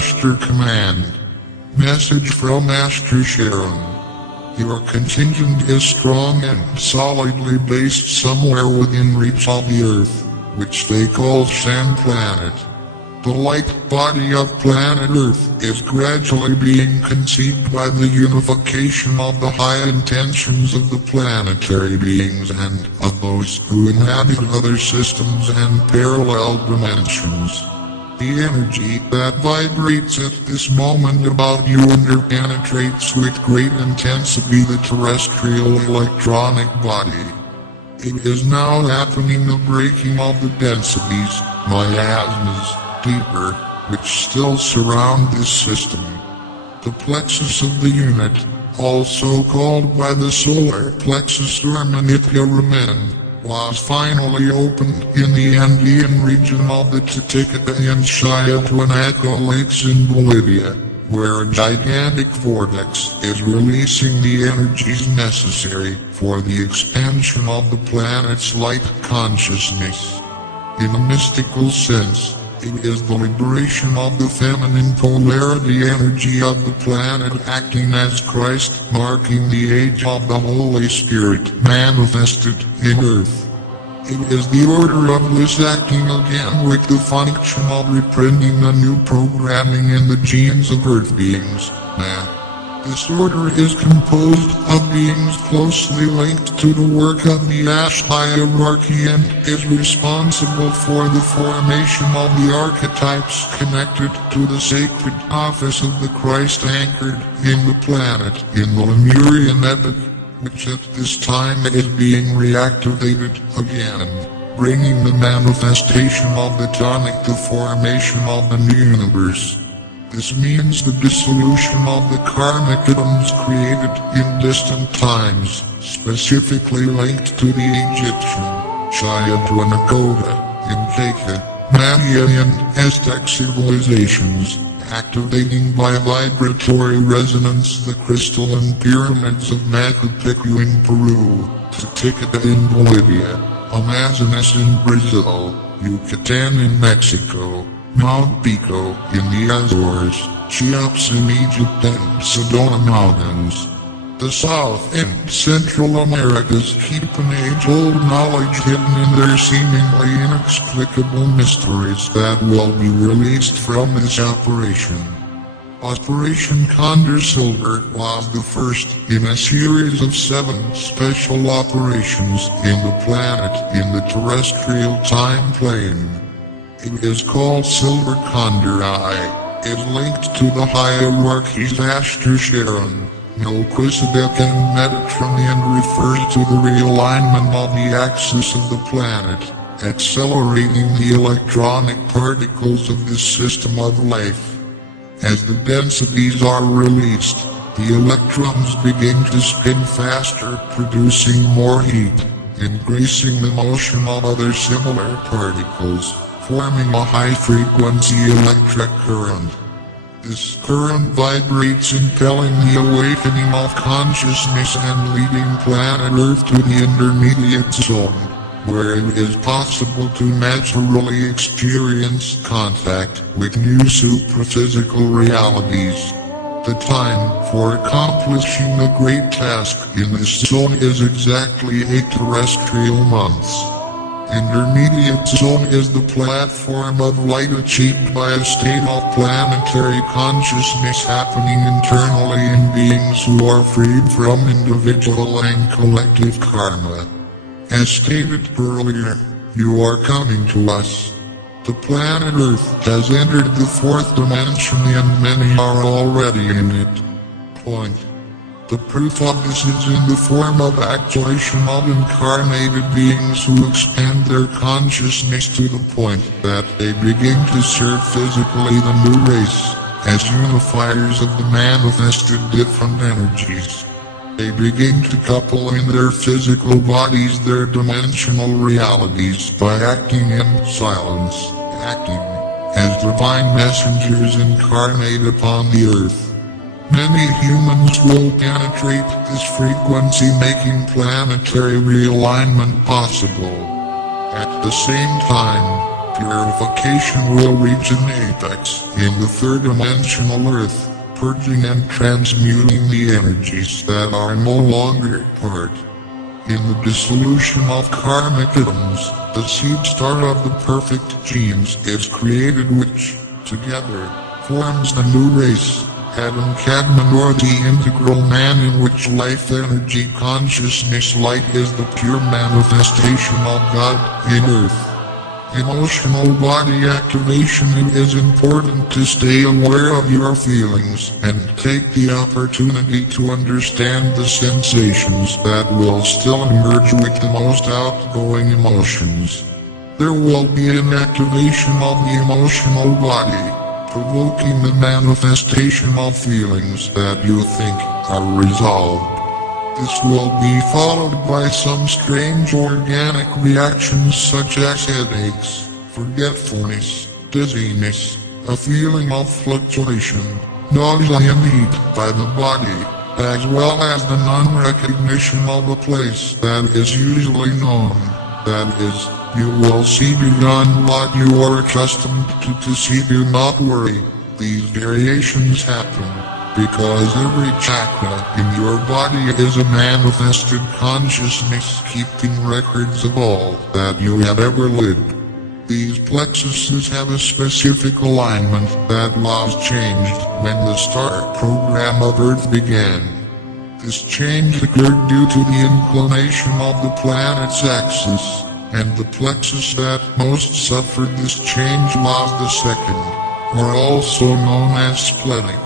Ashtar command. Message from Ashtar Sheran. Your contingent is strong and solidly based somewhere within reach of the Earth, which they call Sand Planet. The light body of planet Earth is gradually being conceived by the unification of the high intentions of the planetary beings and of those who inhabit other systems and parallel dimensions. The energy that vibrates at this moment about you interpenetrates with great intensity the terrestrial electronic body. It is now happening the breaking of the densities, miasmas, deeper, which still surround this system. The plexus of the unit, also called by the solar plexus or manipulamen, was finally opened in the Andean region of the Titicaca and Chivaya lakes in Bolivia, where a gigantic vortex is releasing the energies necessary for the expansion of the planet's light consciousness. In a mystical sense, it is the liberation of the feminine polarity energy of the planet acting as Christ, marking the age of the Holy Spirit manifested in Earth. It is the order of Lis acting again with the function of reprinting the new programming in the genes of Earth beings, Namah. This order is composed of beings closely linked to the work of the Ash hierarchy and is responsible for the formation of the archetypes connected to the sacred office of the Christ anchored in the planet in the Lemurian epoch, which at this time is being reactivated again, bringing the manifestation of the tonic to formation of the new universe. This means the dissolution of the karmic atoms created in distant times, specifically linked to the Egyptian, Chayadwanakoda, Inca, Maya and Aztec civilizations, activating by vibratory resonance the crystalline pyramids of Machu Picchu in Peru, Titicaca in Bolivia, Amazonas in Brazil, Yucatan in Mexico, Mount Pico in the Azores, Chiapas in Egypt and Sedona Mountains. The South and Central Americas keep an age-old knowledge hidden in their seemingly inexplicable mysteries that will be released from this operation. Operation Condor Silver was the first in a series of 7 special operations in the planet in the terrestrial time plane. It is called Silver Condor I, is linked to the hierarchies Ashtar Sheran, Melchizedek and Metatron and refers to the realignment of the axis of the planet, accelerating the electronic particles of this system of life. As the densities are released, the electrons begin to spin faster, producing more heat, increasing the motion of other similar particles, forming a high-frequency electric current. This current vibrates impelling the awakening of consciousness and leading planet Earth to the intermediate zone, where it is possible to naturally experience contact with new supraphysical realities. The time for accomplishing the great task in this zone is exactly 8 terrestrial months. Intermediate zone is the platform of light achieved by a state of planetary consciousness happening internally in beings who are freed from individual and collective karma. As stated earlier, you are coming to us. The planet Earth has entered the 4th dimension and many are already in it. Point. The proof of this is in the form of actuation of incarnated beings who expand their consciousness to the point that they begin to serve physically the new race, as unifiers of the manifested different energies. They begin to couple in their physical bodies their dimensional realities by acting in silence, acting as divine messengers incarnate upon the earth. Many humans will penetrate this frequency, making planetary realignment possible. At the same time, Purification will reach an apex in the third-dimensional Earth, purging and transmuting the energies that are no longer part. In the dissolution of karmic atoms, the seed star of the perfect genes is created which, together, forms the new race, Adam Kadmon, or the integral man, in which life energy consciousness light is the pure manifestation of God in earth. Emotional body activation. It is important to stay aware of your feelings and take the opportunity to understand the sensations that will still emerge with the most outgoing emotions. There will be an activation of the emotional body, provoking the manifestation of feelings that you think are resolved. This will be followed by some strange organic reactions such as headaches, forgetfulness, dizziness, a feeling of fluctuation, nausea and heat by the body, as well as the non-recognition of a place that is usually known. That is, you will see beyond what you are accustomed to see. Do not worry, these variations happen because every chakra in your body is a manifested consciousness keeping records of all that you have ever lived. These plexuses have a specific alignment that was changed when the star program of Earth began. This change occurred due to the inclination of the planet's axis, and the plexus that most suffered this change was the second, or also known as splenic,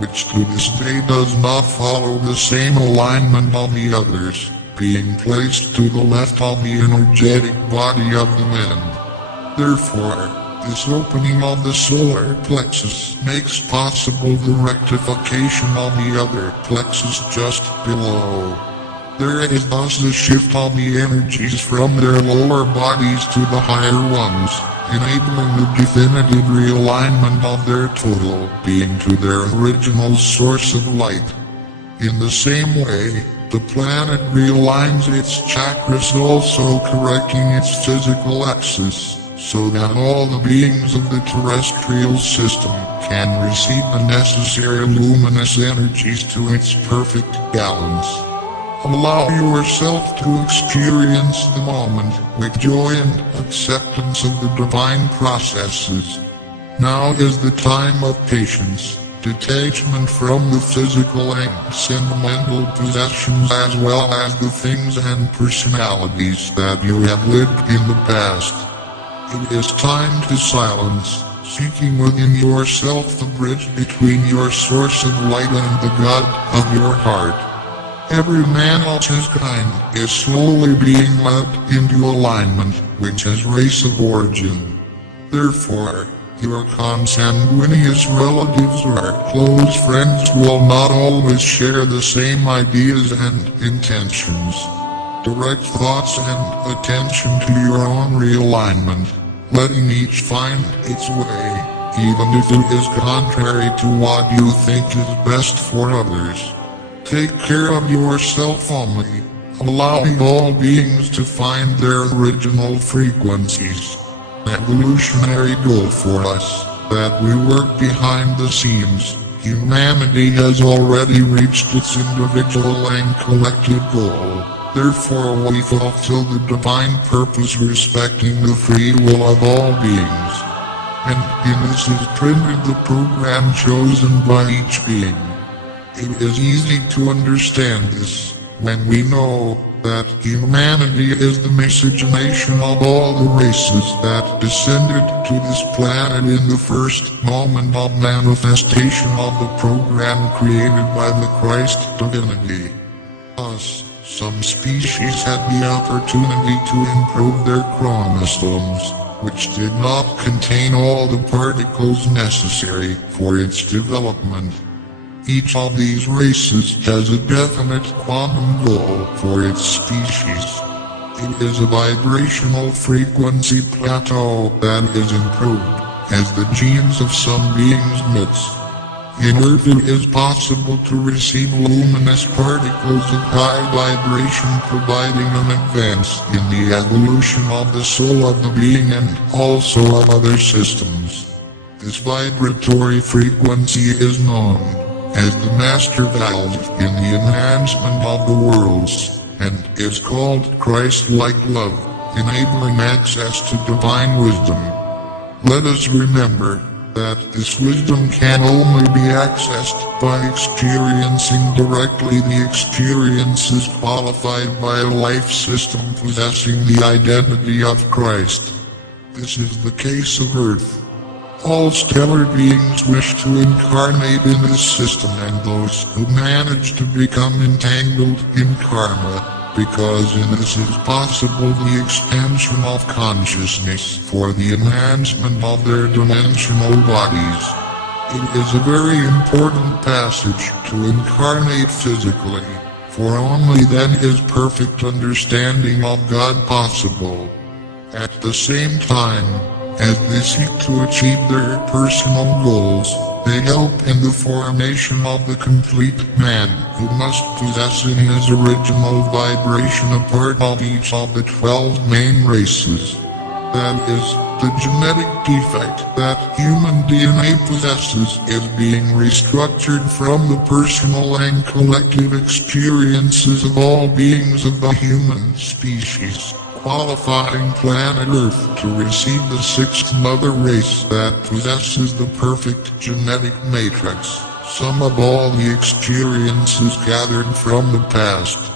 which to this day does not follow the same alignment on the others, being placed to the left of the energetic body of the men. Therefore, this opening of the solar plexus makes possible the rectification of the other plexus just below. There is thus a shift of the energies from their lower bodies to the higher ones, enabling the definitive realignment of their total being to their original source of light. In the same way, the planet realigns its chakras, also correcting its physical axis, so that all the beings of the terrestrial system can receive the necessary luminous energies to its perfect balance. Allow yourself to experience the moment with joy and acceptance of the divine processes. Now is the time of patience, detachment from the physical and sentimental possessions, as well as the things and personalities that you have lived in the past. It is time to silence, seeking within yourself the bridge between your source of light and the God of your heart. Every man of his kind is slowly being led into alignment with his race of origin. Therefore, your consanguineous relatives or close friends will not always share the same ideas and intentions. Direct thoughts and attention to your own realignment, letting each find its way, even if it is contrary to what you think is best for others. Take care of yourself only, allowing all beings to find their original frequencies. Evolutionary goal for us, that we work behind the scenes. Humanity has already reached its individual and collective goal. Therefore we fulfill the divine purpose respecting the free will of all beings. And in this is printed the program chosen by each being. It is easy to understand this, when we know that humanity is the miscegenation of all the races that descended to this planet in the first moment of manifestation of the program created by the Christ divinity. Thus, some species had the opportunity to improve their chromosomes, which did not contain all the particles necessary for its development. Each of these races has a definite quantum goal for its species. It is a vibrational frequency plateau that is improved as the genes of some beings mix. In Earth it is possible to receive luminous particles of high vibration, providing an advance in the evolution of the soul of the being and also of other systems. This vibratory frequency is known as the master valve in the enhancement of the worlds, and is called Christ-like love, enabling access to divine wisdom. Let us remember that this wisdom can only be accessed by experiencing directly the experiences qualified by a life system possessing the identity of Christ. This is the case of Earth. All stellar beings wish to incarnate in this system, and those who manage to become entangled in karma, because in this is possible the expansion of consciousness for the enhancement of their dimensional bodies. It is a very important passage to incarnate physically, for only then is perfect understanding of God possible. At the same time, as they seek to achieve their personal goals, they help in the formation of the complete man, who must possess in his original vibration a part of each of the 12 main races. That is, the genetic defect that human DNA possesses is being restructured from the personal and collective experiences of all beings of the human species, qualifying planet Earth to receive the sixth mother race that possesses the perfect genetic matrix, sum of all the experiences gathered from the past.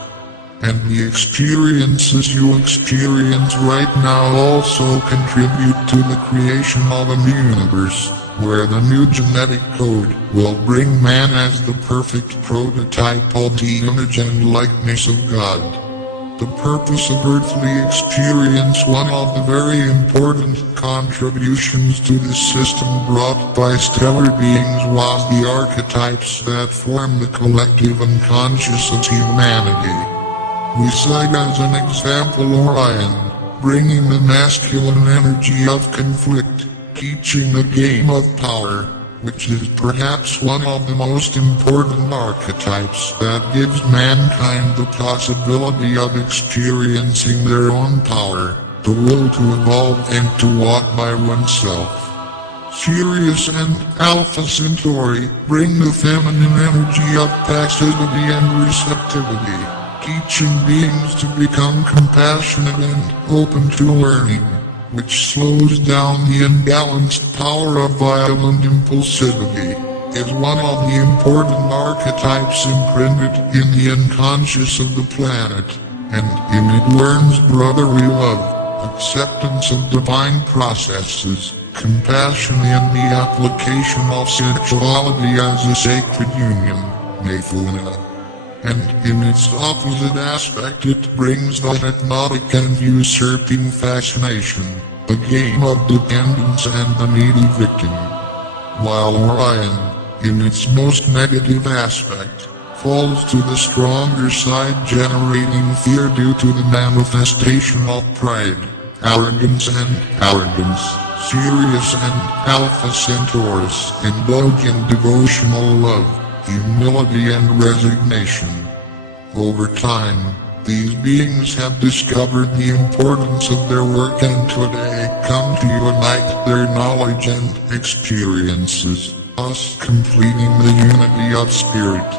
And the experiences you experience right now also contribute to the creation of a new universe, where the new genetic code will bring man as the perfect prototype of the image and likeness of God. The purpose of earthly experience, one of the very important contributions to this system brought by stellar beings, was the archetypes that form the collective unconscious of humanity. We cite as an example Orion, bringing the masculine energy of conflict, teaching the game of power, which is perhaps one of the most important archetypes that gives mankind the possibility of experiencing their own power, the will to evolve and to walk by oneself. Sirius and Alpha Centauri bring the feminine energy of passivity and receptivity, teaching beings to become compassionate and open to learning, which slows down the imbalanced power of violent impulsivity, is one of the important archetypes imprinted in the unconscious of the planet, and in it learns brotherly love, acceptance of divine processes, compassion and the application of sexuality as a sacred union, Nefuna. And in its opposite aspect it brings the hypnotic and usurping fascination, the game of dependence and the needy victim. While Orion, in its most negative aspect, falls to the stronger side, generating fear due to the manifestation of pride, arrogance. Sirius and Alpha Centaurus indulge in devotional love, humility and resignation. Over time, these beings have discovered the importance of their work and today come to unite their knowledge and experiences, thus completing the unity of spirit.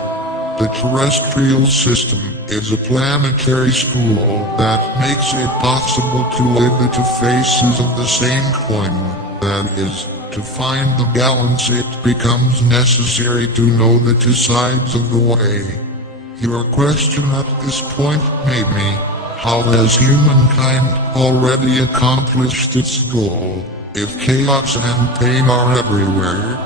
The terrestrial system is a planetary school that makes it possible to live the two faces of the same coin, that is, to find the balance. It becomes necessary to know the two sides of the way. Your question at this point may be, how has humankind already accomplished its goal, if chaos and pain are everywhere?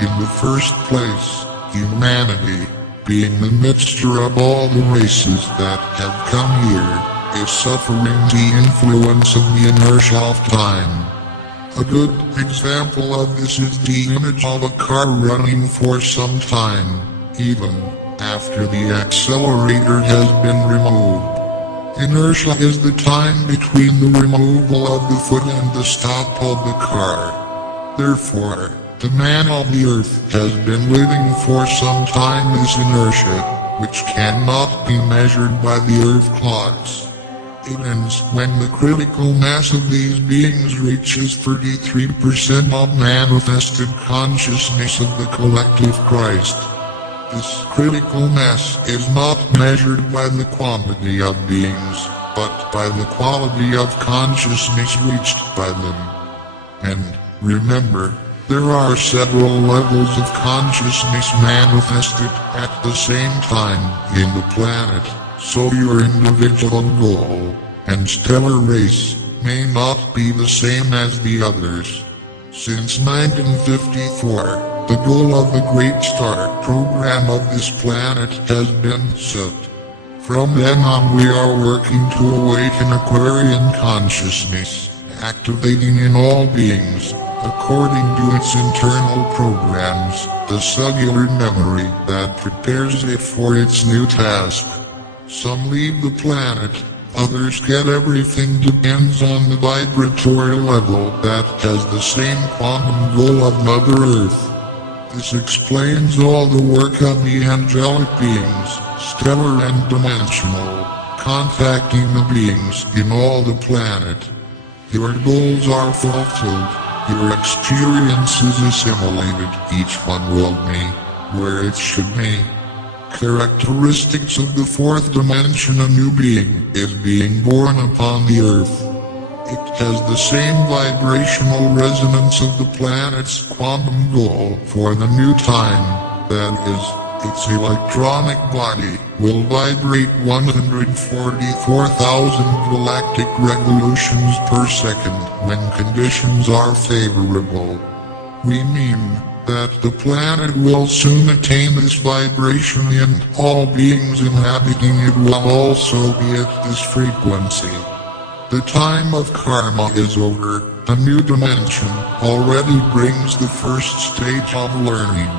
In the first place, humanity, being the mixture of all the races that have come here, is suffering the influence of the inertia of time. A good example of this is the image of a car running for some time, even after the accelerator has been removed. Inertia is the time between the removal of the foot and the stop of the car. Therefore, The man of the earth has been living for some time this inertia, which cannot be measured by the earth clocks. It ends when the critical mass of these beings reaches 33% of manifested consciousness of the collective Christ. This critical mass is not measured by the quantity of beings, but by the quality of consciousness reached by them. And, remember, there are several levels of consciousness manifested at the same time in the planet, so your individual goal and stellar race may not be the same as the others. Since 1954, the goal of the Great Star program of this planet has been set. From then on we are working to awaken Aquarian consciousness, activating in all beings, according to its internal programs, the cellular memory that prepares it for its new task. Some leave the planet, others get everything. Depends on the vibratory level that has the same quantum goal of Mother Earth. This explains all the work of the angelic beings, stellar and dimensional, contacting the beings in all the planet. Your goals are fulfilled. Your experience is assimilated, each one will be where it should be. Characteristics of the fourth dimension. A new being is being born upon the earth. It has the same vibrational resonance of the planet's quantum goal for the new time, that is, its electronic body will vibrate 144,000 galactic revolutions per second when conditions are favorable. We mean that the planet will soon attain this vibration, and all beings inhabiting it will also be at this frequency. The time of karma is over. The new dimension already brings the first stage of learning.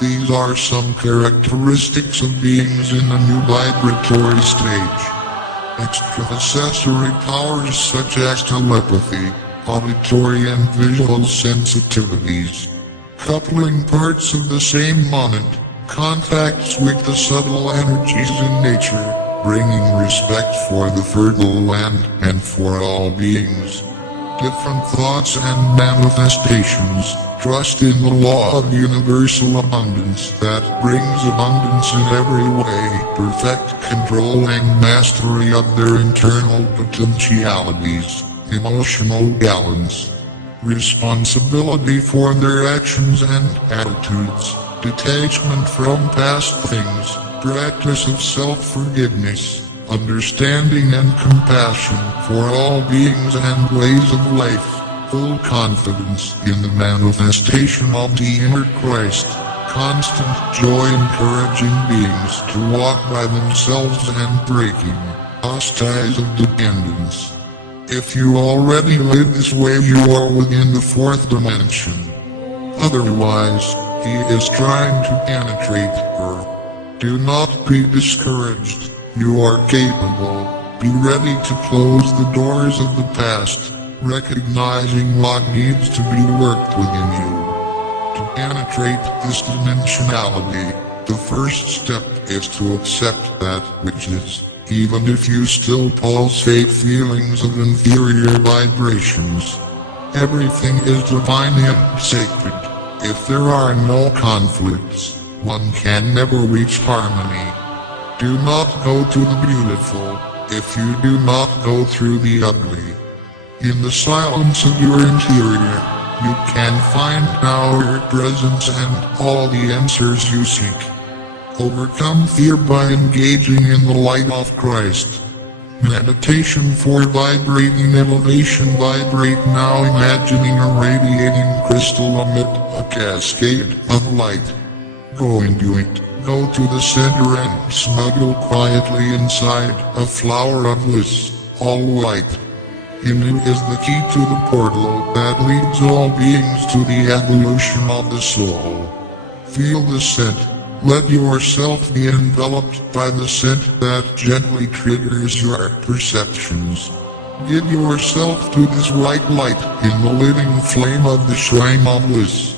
These are some characteristics of beings in the new vibratory stage. Extrasensory powers such as telepathy, auditory and visual sensitivities. Coupling parts of the same moment, contacts with the subtle energies in nature, bringing respect for the fertile land and for all beings. Different thoughts and manifestations. Trust in the law of universal abundance that brings abundance in every way. Perfect control and mastery of their internal potentialities. Emotional balance. Responsibility for their actions and attitudes. Detachment from past things. Practice of self-forgiveness. Understanding and compassion for all beings and ways of life. Full confidence in the manifestation of the inner Christ. Constant joy encouraging beings to walk by themselves and breaking ties of dependence. If you already live this way, you are within the fourth dimension. Otherwise, he is trying to penetrate her. Do not be discouraged. You are capable. Be ready to close the doors of the past, recognizing what needs to be worked within you. To penetrate this dimensionality, the first step is to accept that which is, even if you still pulsate feelings of inferior vibrations. Everything is divine and sacred. If there are no conflicts, one can never reach harmony. Do not go to the beautiful, if you do not go through the ugly. In the silence of your interior, you can find our presence and all the answers you seek. Overcome fear by engaging in the light of Christ. Meditation for vibrating elevation. Vibrate now, imagining a radiating crystal amid a cascade of light. Go into it. Go to the center and snuggle quietly inside a flower of bliss, all white. In it is the key to the portal that leads all beings to the evolution of the soul. Feel the scent. Let yourself be enveloped by the scent that gently triggers your perceptions. Give yourself to this white light in the living flame of the shrine of bliss.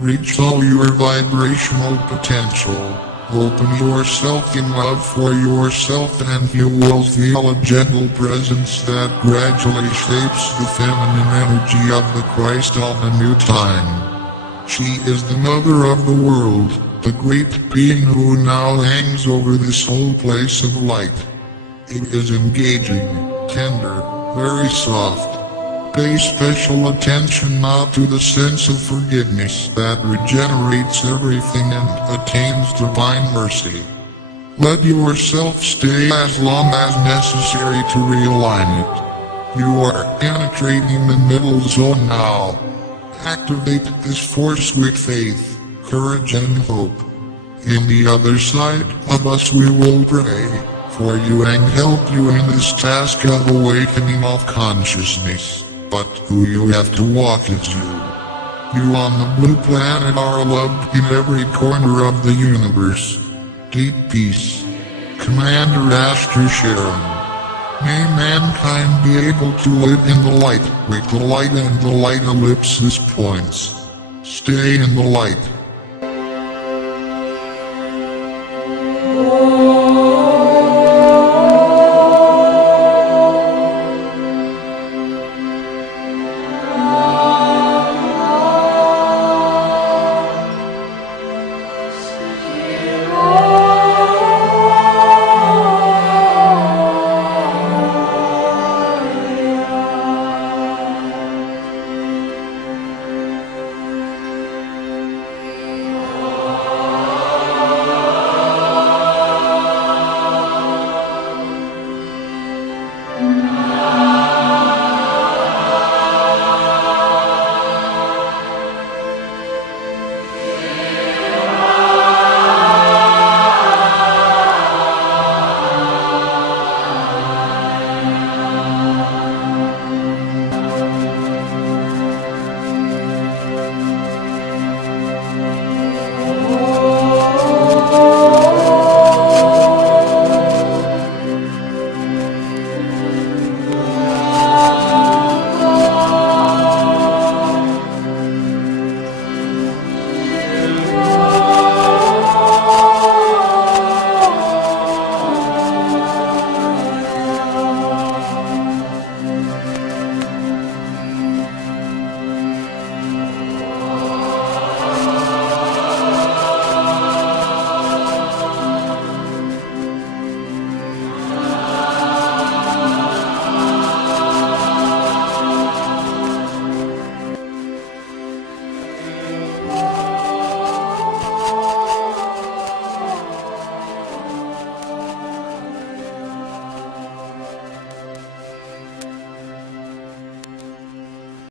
Reach all your vibrational potential. Open yourself in love for yourself and you will feel a gentle presence that gradually shapes the feminine energy of the Christ of the new time. She is the mother of the world, the great being who now hangs over this whole place of light. It is engaging, tender, very soft. Pay special attention now to the sense of forgiveness that regenerates everything and attains divine mercy. Let yourself stay as long as necessary to realign it. You are penetrating the middle zone now. Activate this force with faith, courage and hope. In the other side of us we will pray for you and help you in this task of awakening of consciousness. But who you have to walk is you. You on the blue planet are loved in every corner of the universe. Deep peace. Commander Ashtar Sheran. May mankind be able to live in the light with the light and the light ellipsis points. Stay in the light.